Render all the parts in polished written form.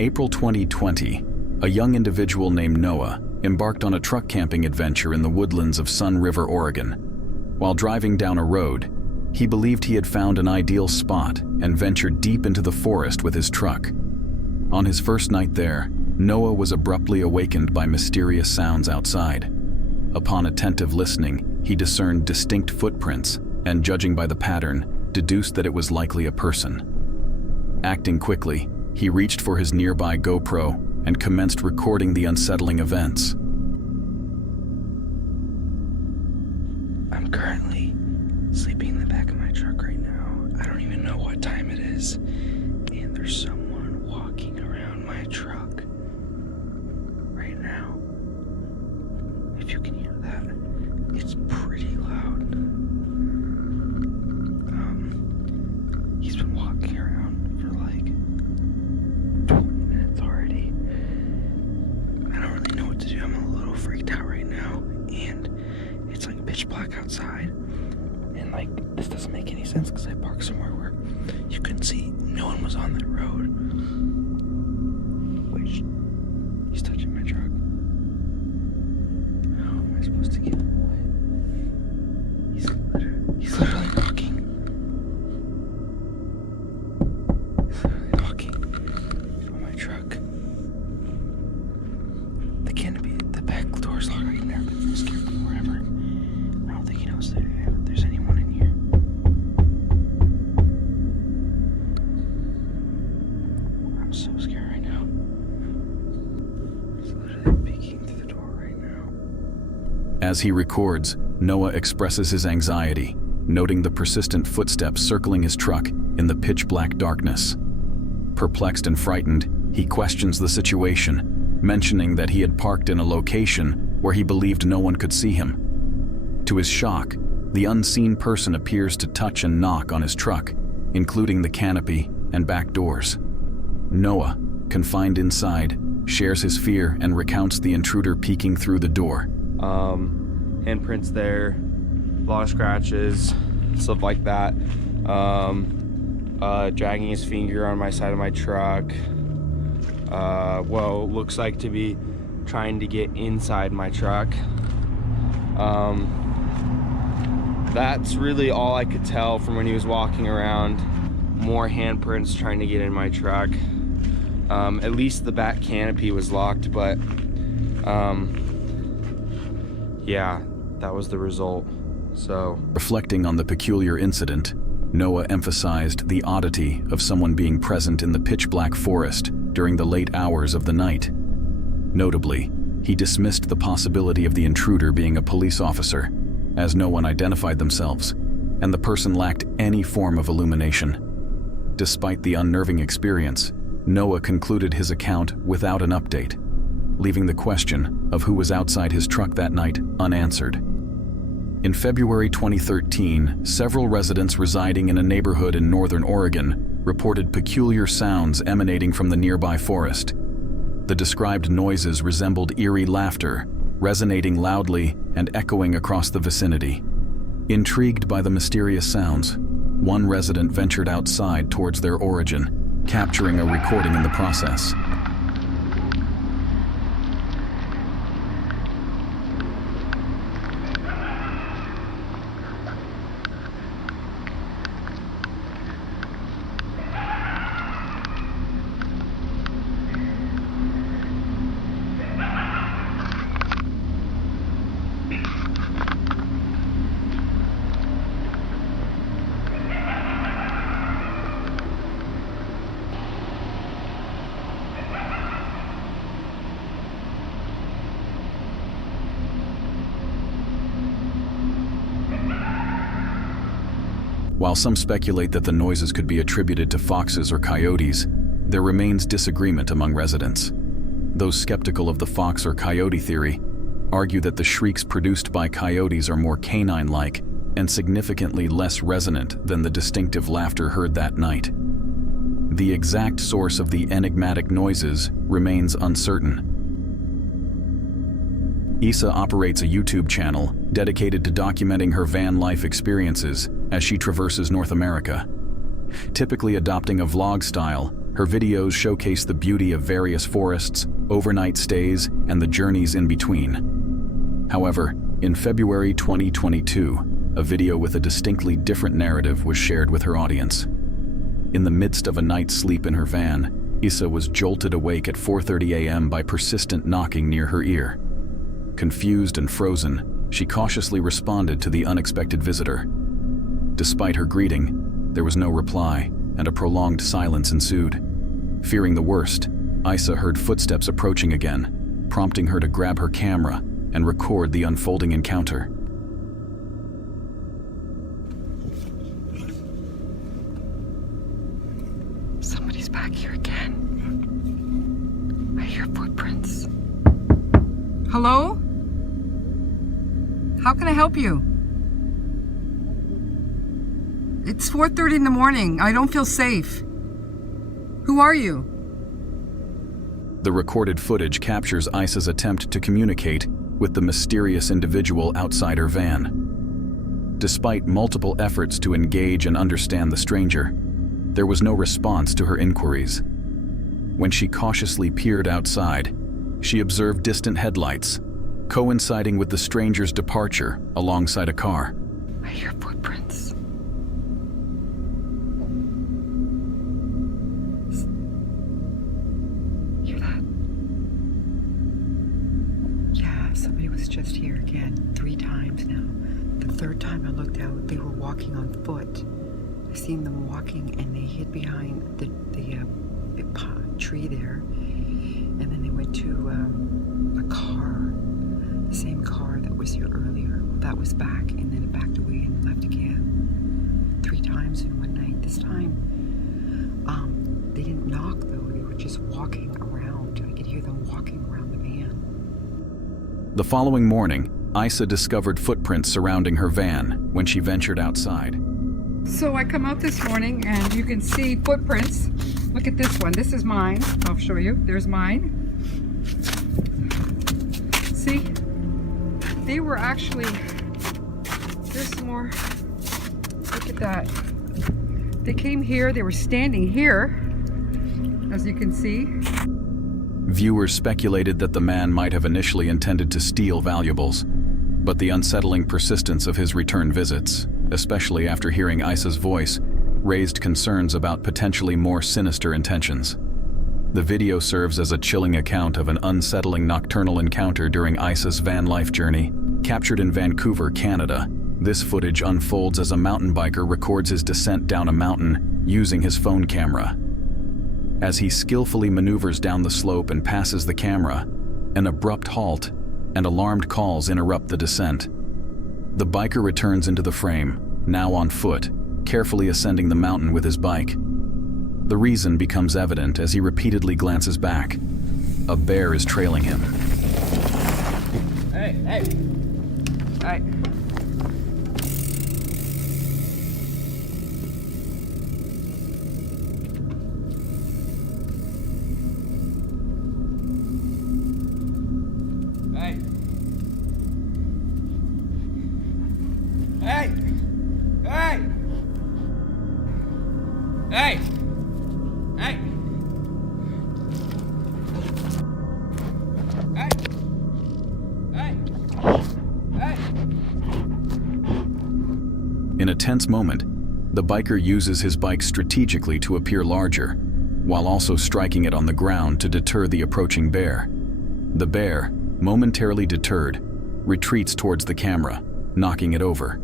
April 2020, a young individual named Noah embarked on a truck camping adventure in the woodlands of Sun River, Oregon. While driving down a road, he believed he had found an ideal spot and ventured deep into the forest with his truck. On his first night there, Noah was abruptly awakened by mysterious sounds outside. Upon attentive listening, he discerned distinct footprints and, judging by the pattern, deduced that it was likely a person. Acting quickly, he reached for his nearby GoPro and commenced recording the unsettling events. I'm currently sleeping in the back of my truck right now. I don't even know what time it is. And there's someone walking around my truck right now. If you can hear that, it's pretty loud. He's been walking around for like 20 minutes already. I don't really know what to do. I'm a little freaked out right now. And it's like pitch black outside. And like, this doesn't make any sense because I parked somewhere where you couldn't see. No one was on that road. Which, he's touching my truck. How am I supposed to get him away? He's literally knocking. He's literally knocking on my truck. The canopy, the back door's locked. I've never been so scared before ever. I don't think he knows that there's anyone in here. I'm so scared right now. He's literally peeking through the door right now. As he records, Noah expresses his anxiety, noting the persistent footsteps circling his truck in the pitch-black darkness. Perplexed and frightened, he questions the situation, mentioning that he had parked in a location where he believed no one could see him. To his shock, the unseen person appears to touch and knock on his truck, including the canopy and back doors. Noah, confined inside, shares his fear and recounts the intruder peeking through the door. Handprints there, a lot of scratches, stuff like that. Dragging his finger on my side of my truck. Looks like to be trying to get inside my truck. That's really all I could tell from when he was walking around. More handprints trying to get in my truck. At least the back canopy was locked, but yeah, that was the result. So, reflecting on the peculiar incident, Noah emphasized the oddity of someone being present in the pitch-black forest during the late hours of the night. Notably, he dismissed the possibility of the intruder being a police officer, as no one identified themselves, and the person lacked any form of illumination. Despite the unnerving experience, Noah concluded his account without an update, leaving the question of who was outside his truck that night unanswered. In February 2013, several residents residing in a neighborhood in northern Oregon reported peculiar sounds emanating from the nearby forest. The described noises resembled eerie laughter, resonating loudly and echoing across the vicinity. Intrigued by the mysterious sounds, one resident ventured outside towards their origin, capturing a recording in the process. While some speculate that the noises could be attributed to foxes or coyotes, there remains disagreement among residents. Those skeptical of the fox or coyote theory argue that the shrieks produced by coyotes are more canine-like and significantly less resonant than the distinctive laughter heard that night. The exact source of the enigmatic noises remains uncertain. Issa operates a YouTube channel dedicated to documenting her van life experiences as she traverses North America. Typically adopting a vlog style, Her videos showcase the beauty of various forests, overnight stays, and the journeys in between. However, in February 2022, a video with a distinctly different narrative was shared with her audience. In the midst of a night's sleep in her van, Issa was jolted awake at 4:30 a.m. by persistent knocking near her ear. Confused and frozen, she cautiously responded to the unexpected visitor. Despite her greeting, there was no reply, and a prolonged silence ensued. Fearing the worst, Issa heard footsteps approaching again, prompting her to grab her camera and record the unfolding encounter. Somebody's back here again. I hear footprints. Hello? How can I help you? It's 4:30 in the morning. I don't feel safe. Who are you? The recorded footage captures Issa's attempt to communicate with the mysterious individual outside her van. Despite multiple efforts to engage and understand the stranger, there was no response to her inquiries. When she cautiously peered outside, she observed distant headlights, coinciding with the stranger's departure alongside a car. I hear footprints. Hear that? Yeah, somebody was just here again 3 times now. The third time I looked out, they were walking on foot. I seen them walking and they hid behind the big tree there. And then they went to a car, the same car that was here earlier. Well, that was back, and then it backed away and left again. 3 times in one night. This time, they didn't knock though. They were just walking around. I could hear them walking around the van. The following morning, Issa discovered footprints surrounding her van when she ventured outside. So I come out this morning and you can see footprints. Look at this one. This is mine. I'll show you. There's mine. See? They were actually... There's some more. Look at that. They came here. They were standing here, as you can see. Viewers speculated that the man might have initially intended to steal valuables, but the unsettling persistence of his return visits, especially after hearing Issa's voice, raised concerns about potentially more sinister intentions. The video serves as a chilling account of an unsettling nocturnal encounter during Issa's van life journey. Captured in Vancouver, Canada, this footage unfolds as a mountain biker records his descent down a mountain using his phone camera. As he skillfully maneuvers down the slope and passes the camera, an abrupt halt and alarmed calls interrupt the descent. The biker returns into the frame, now on foot, carefully ascending the mountain with his bike. The reason becomes evident as he repeatedly glances back. A bear is trailing him. Hey, hey. Right. Hey. Hey. Hey. Hey. Hey. Hey. Hey. Hey. In a tense moment, the biker uses his bike strategically to appear larger, while also striking it on the ground to deter the approaching bear. The bear, momentarily deterred, retreats towards the camera, knocking it over.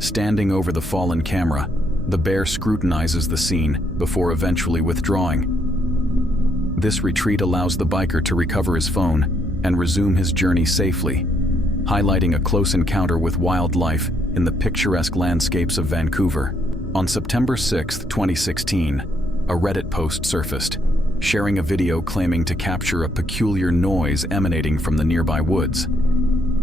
Standing over the fallen camera, the bear scrutinizes the scene before eventually withdrawing. This retreat allows the biker to recover his phone and resume his journey safely, highlighting a close encounter with wildlife in the picturesque landscapes of Vancouver. On September 6, 2016, a Reddit post surfaced, sharing a video claiming to capture a peculiar noise emanating from the nearby woods.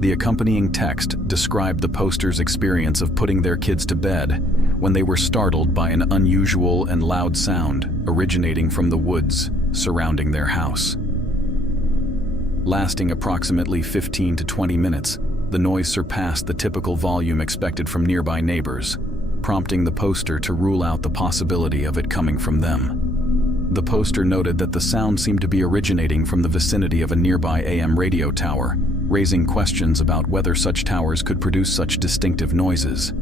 The accompanying text described the poster's experience of putting their kids to bed when they were startled by an unusual and loud sound originating from the woods surrounding their house. Lasting approximately 15 to 20 minutes, the noise surpassed the typical volume expected from nearby neighbors, prompting the poster to rule out the possibility of it coming from them. The poster noted that the sound seemed to be originating from the vicinity of a nearby AM radio tower, raising questions about whether such towers could produce such distinctive noises.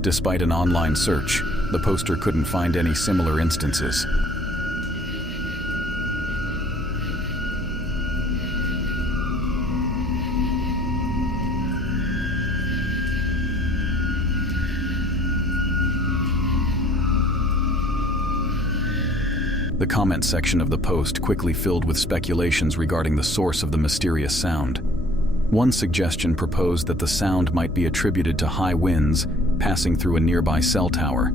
Despite an online search, the poster couldn't find any similar instances. The comment section of the post quickly filled with speculations regarding the source of the mysterious sound. One suggestion proposed that the sound might be attributed to high winds passing through a nearby cell tower,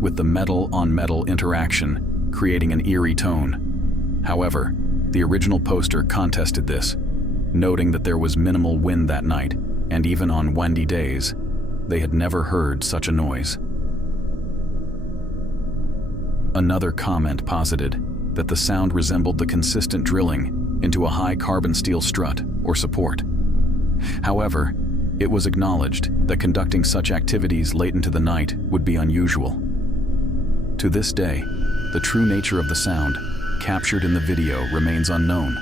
with the metal-on-metal interaction creating an eerie tone. However, the original poster contested this, noting that there was minimal wind that night, and even on windy days, they had never heard such a noise. Another comment posited that the sound resembled the consistent drilling into a high carbon steel strut or support. However, it was acknowledged that conducting such activities late into the night would be unusual. To this day, the true nature of the sound captured in the video remains unknown.